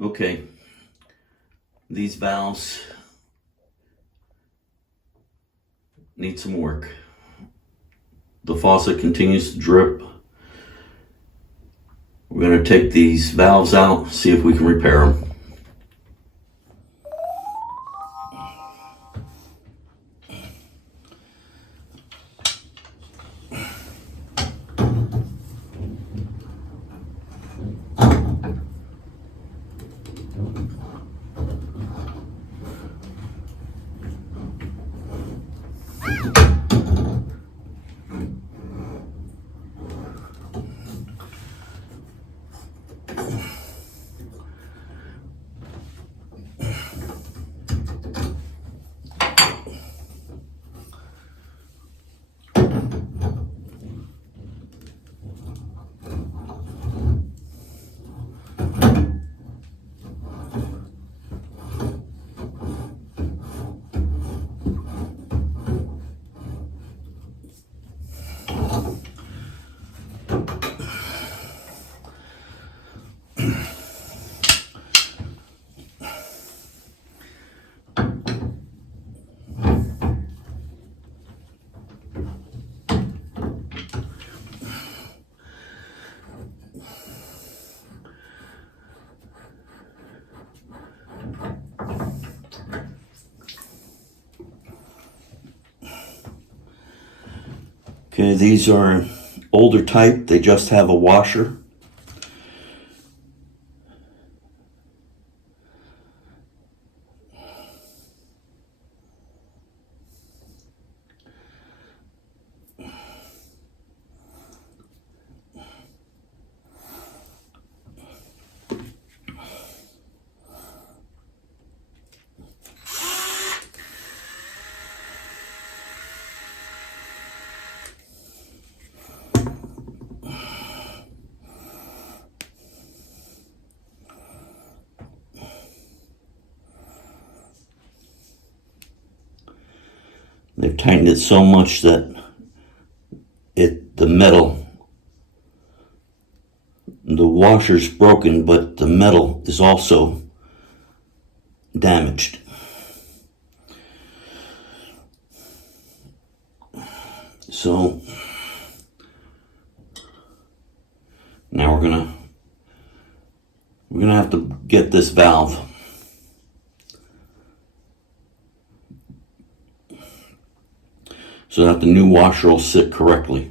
Okay, these valves need some work. The faucet continues to drip. We're going to take these valves out, see if we can repair them. Okay, these are older type. They just have a washer. They've tightened it so much that the washer's broken, but the metal is also damaged. So now we're gonna have to get this valve so that the new washer will sit correctly.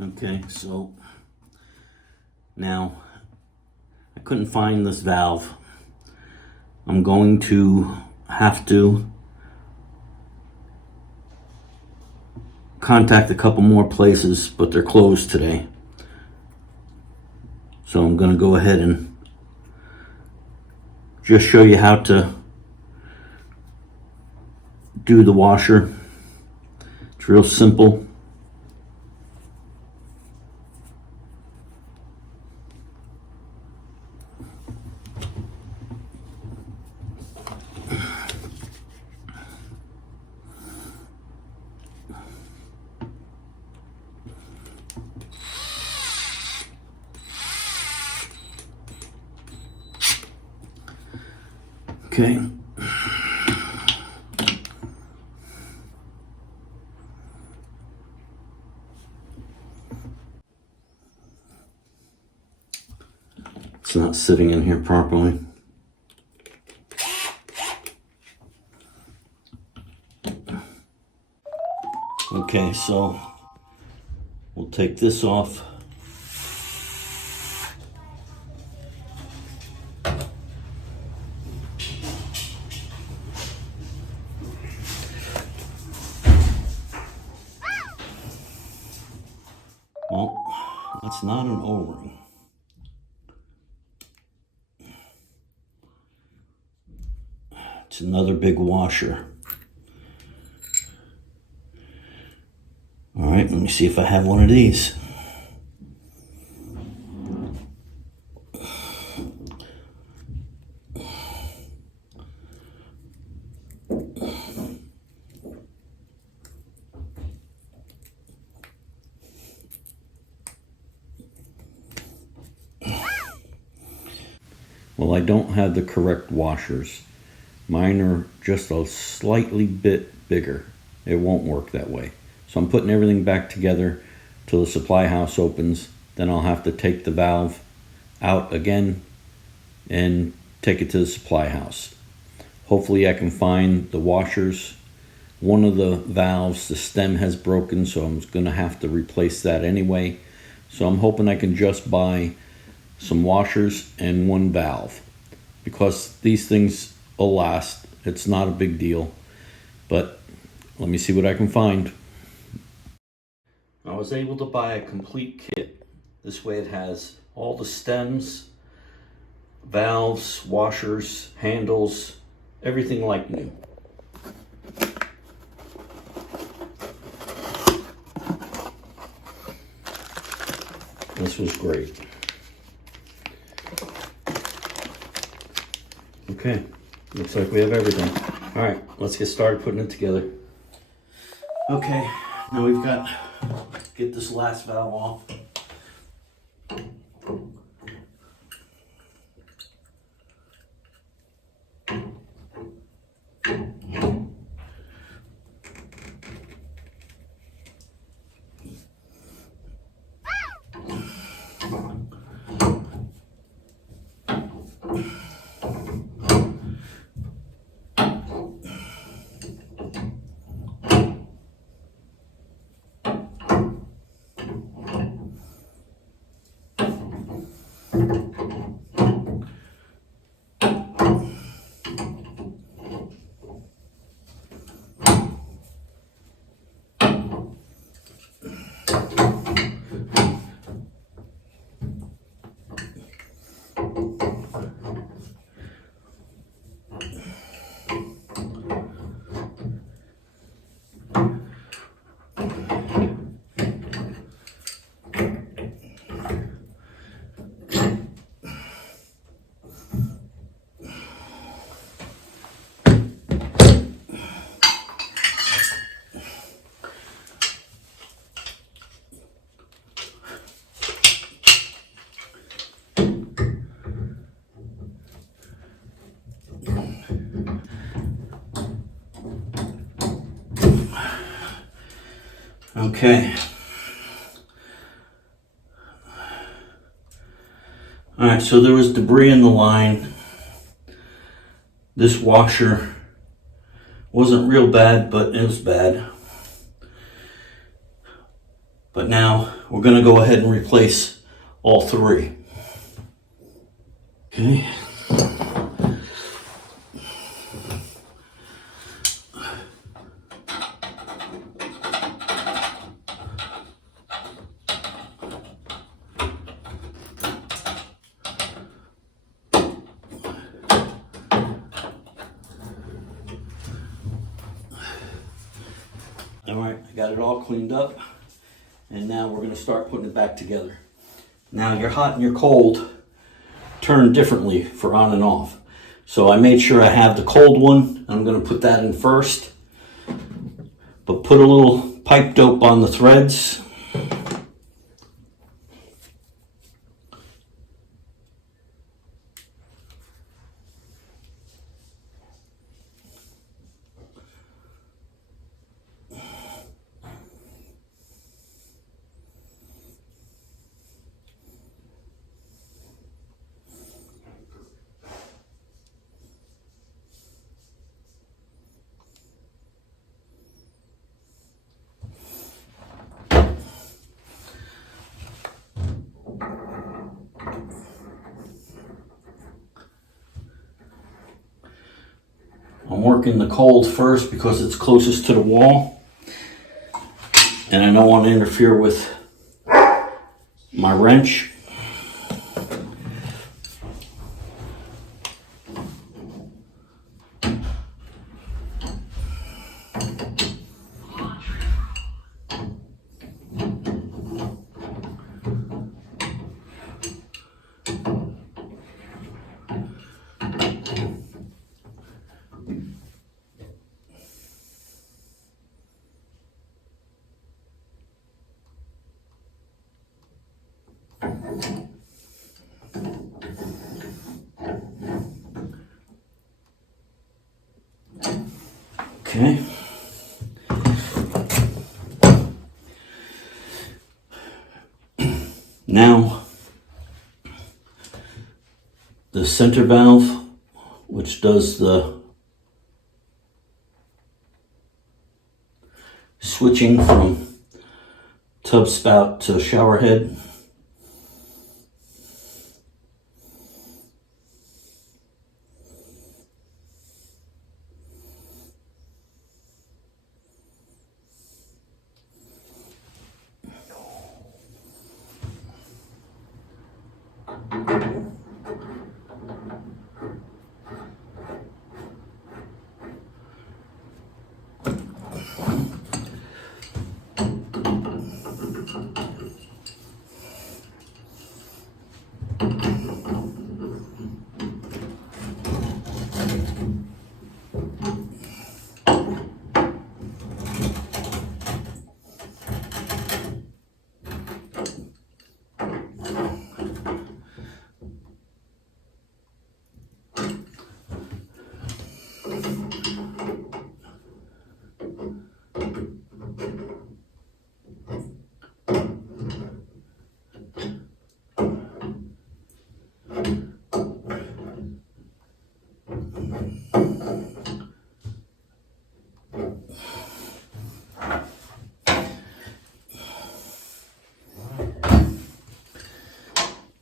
Okay, so now I couldn't find this valve. I'm going to have to contact a couple more places, but they're closed today. So I'm going to go ahead and just show you how to do the washer. It's real simple. Okay. It's not sitting in here properly. Okay, so we'll take this off. Well, that's not an O-ring. It's another big washer. All right, let me see if I have one of these. Well, I don't have the correct washers. Mine are just a slightly bit bigger. It won't work that way. So I'm putting everything back together till the supply house opens. Then I'll have to take the valve out again and take it to the supply house. Hopefully I can find the washers. One of the valves, the stem has broken, so I'm going to have to replace that anyway. So I'm hoping I can just buy some washers and one valve, because these things will last. It's not a big deal, but let me see what I can find. I was able to buy a complete kit. This way it has all the stems, valves, washers, handles, everything like new. This was great. Okay, looks like we have everything. All right, let's get started putting it together. Okay, now we've got to get this last valve off. Okay. All right, so there was debris in the line. This washer wasn't real bad, but it was bad. But now we're going to go ahead and replace all three. Okay. All right, I got it all cleaned up, and now we're going to start putting it back together. Now your hot and your cold turn differently for on and off. So I made sure I have the cold one. I'm going to put that in first, but put a little pipe dope on the threads. I'm working the cold first because it's closest to the wall, and I don't want to interfere with my wrench. Okay. Now, the center valve, which does the switching from tub spout to shower head.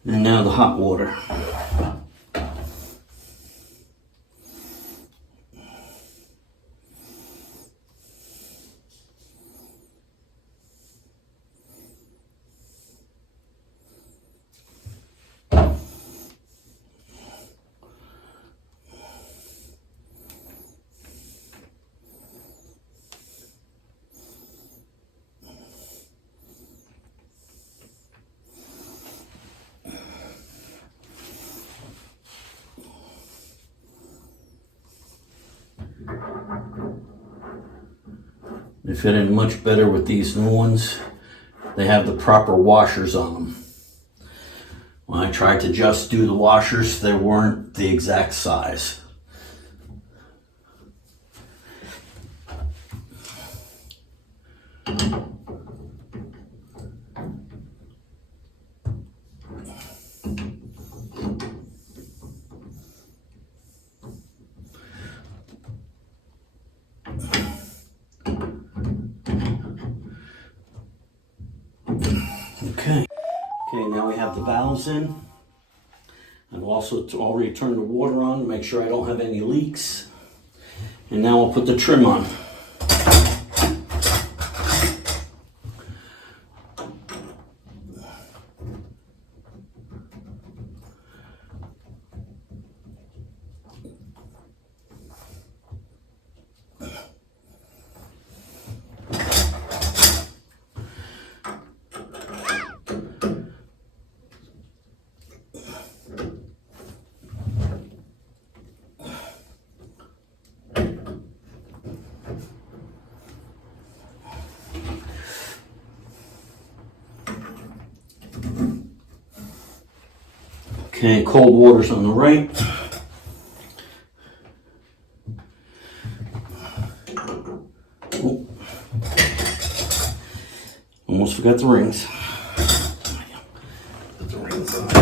And now the hot water. They fit in much better with these new ones. They have the proper washers on them. When I tried to just do the washers, they weren't the exact size. Okay. Okay, now we have the valves in. I've also already turned the water on to make sure I don't have any leaks. And now I'll put the trim on. Okay, cold water's on the right. Oh. Almost forgot the rings. Put the rings on.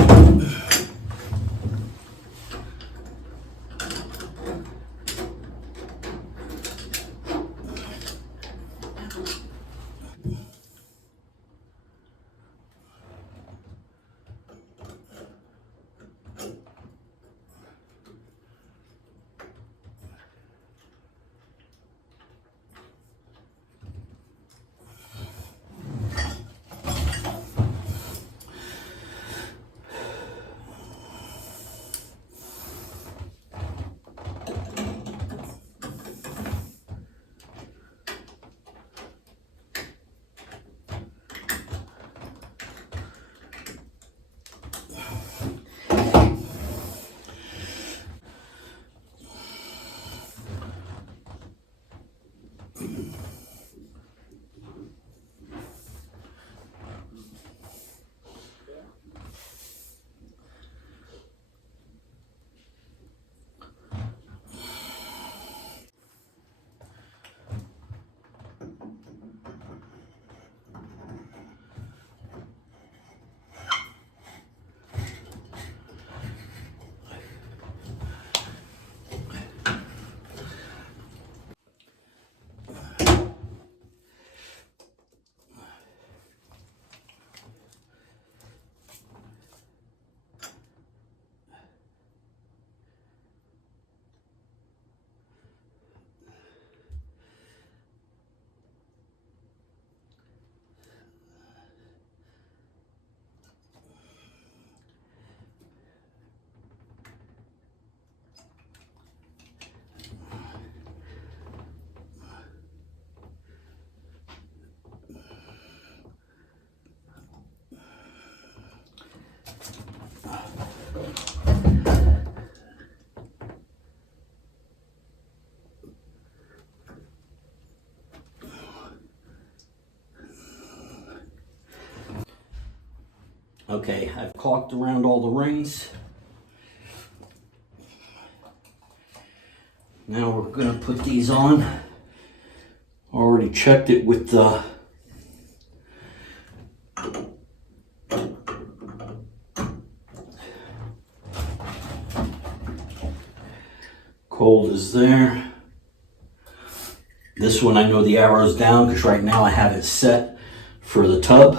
Okay, I've caulked around all the rings. Now we're going to put these on. Already checked it with the cold is there. This one I know the arrow's down because right now I have it set for the tub.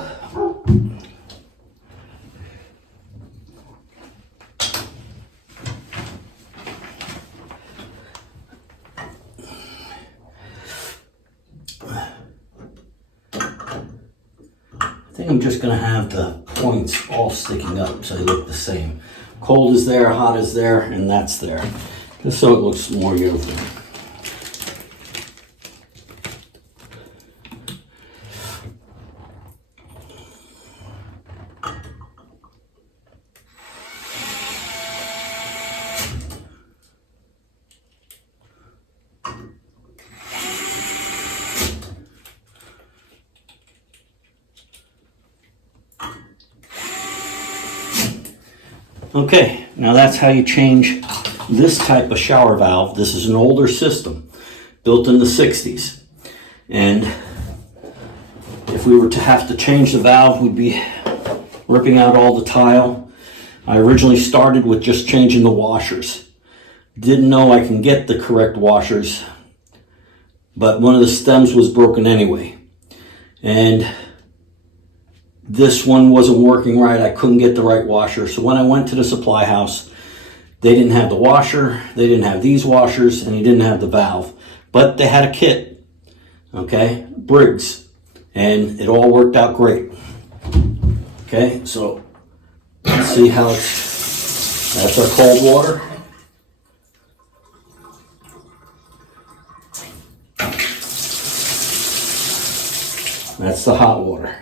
I think I'm just going to have the points all sticking up so they look the same. Cold is there, hot is there, and that's there. Just so it looks more uniform. Okay, now that's how you change this type of shower valve. This is an older system, built in the 60s. And if we were to have to change the valve, we'd be ripping out all the tile. I originally started with just changing the washers. Didn't know I can get the correct washers, but one of the stems was broken anyway. And this one wasn't working right. I couldn't get the right washer. So when I went to the supply house, they didn't have the washer, they didn't have these washers, and he didn't have the valve. But they had a kit, okay, Briggs, and it all worked out great. Okay, so let's see how that's our cold water. That's the hot water.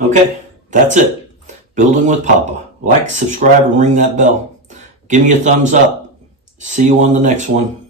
Okay, that's it. Building with Papa. Like, subscribe, and ring that bell. Give me a thumbs up. See you on the next one.